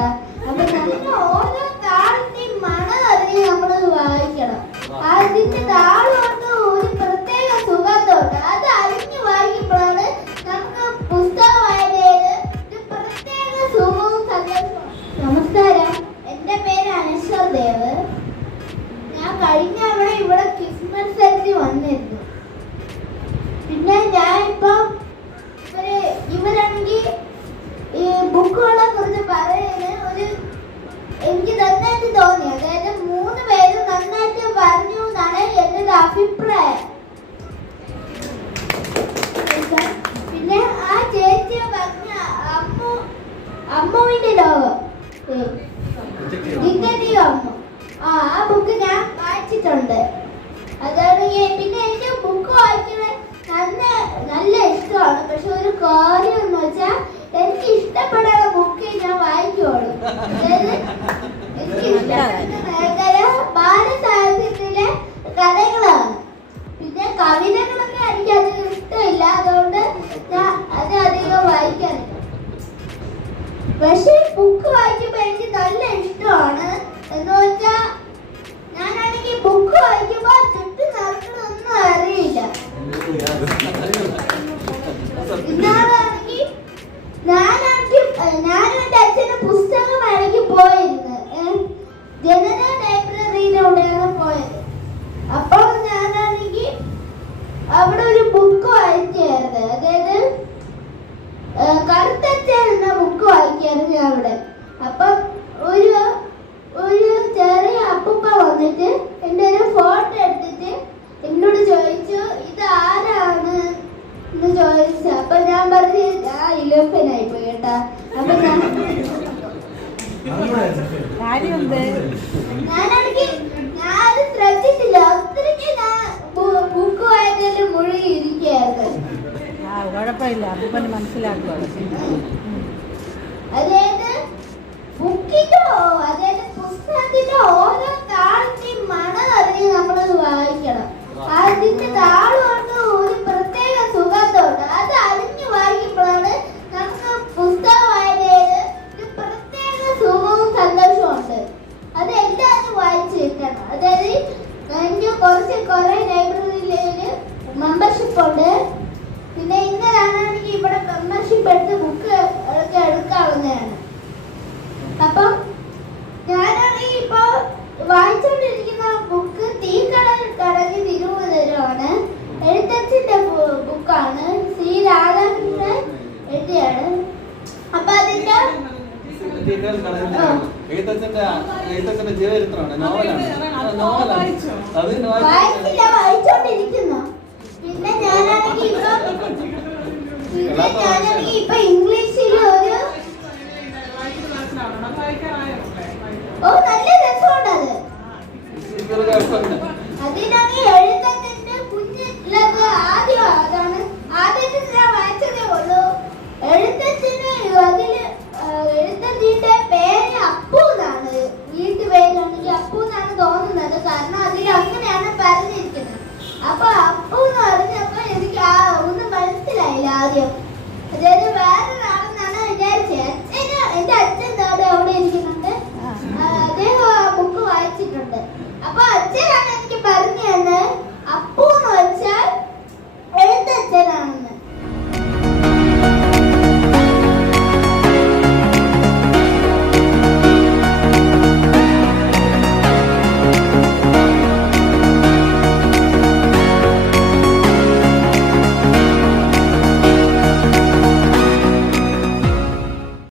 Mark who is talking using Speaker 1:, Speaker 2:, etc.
Speaker 1: കേട്ടാ അപ്പൊ നമ്മൾ ഓരോ അറിഞ്ഞ് നമ്മൾ വായിക്കണം അതിന്റെ താളമുണ്ട് ഒരു പ്രത്യേക സുഗന്ധമുണ്ട് അത് അറിഞ്ഞ് വായിക്കുമ്പോഴാണ് നമുക്ക് പുസ്തകം വായനയിൽ ഒരു പ്രത്യേക സുഖവും സന്തോഷവും നമസ്കാരം. എന്റെ പേര് അനശ്വർ ദേവ്. ഞാൻ കഴിഞ്ഞ അവിടെ ഇവിടെ ക്രിസ്മസ് സെറ്റ് വന്നിരുന്നു. ഇഷ്ടമാണ് പക്ഷെ ഒരു കാര്യം എന്ന് വെച്ചാൽ എനിക്ക് ഇഷ്ടപ്പെടുന്ന ബുക്ക് ഞാൻ വായിക്കുള്ളൂ എനിക്ക് ഇഷ്ടപ്പെടുന്ന മേഖല ബാലസാഹിത്യത്തിലെ കഥകളാണ്. പിന്നെ കവിതകളൊക്കെ എനിക്ക് അധികം ഇഷ്ടമില്ല. അതുകൊണ്ട് ഞാൻ അത് അധികം വായിക്കാറില്ല. പക്ഷെ ബുക്ക് വായിക്കുമ്പോൾ എനിക്ക് നല്ല ഇഷ്ടമാണ് അവിടെ ഒരു ബുക്ക് വായിച്ചായിരുന്നു അതായത് കറുത്തച്ഛൻ എന്ന ബുക്ക് വായിക്കായിരുന്നു ഞാൻ അവിടെ. അപ്പം ഒരു ഒരു ചെറിയ അപ്പൂപ്പ വന്നിട്ട് എന്റെ ഒരു ഫോട്ടോ എടുത്തിട്ട് എന്നോട് ചോദിച്ചു ഇത് ആരാണ്? എന്ന് ചോദിച്ചു. അപ്പൊ ഞാൻ പറഞ്ഞു ആ ഇലോപ്പനായി പോയി കേട്ടാ. അപ്പൊ ഞാൻ
Speaker 2: ആ കുഴപ്പമില്ല. മനസ്സിലാക്കുമല്ലോ
Speaker 1: അതായത് ബുക്കിന്റെ എഴുത്തച്ഛന്റെ
Speaker 3: എഴുത്തച്ഛന്റെ ജീവചരിത്രമാണ് നോവലാണ് നോവലാണ് അത്
Speaker 1: ഇംഗ്ലീഷിൽ ഒരു Adiós.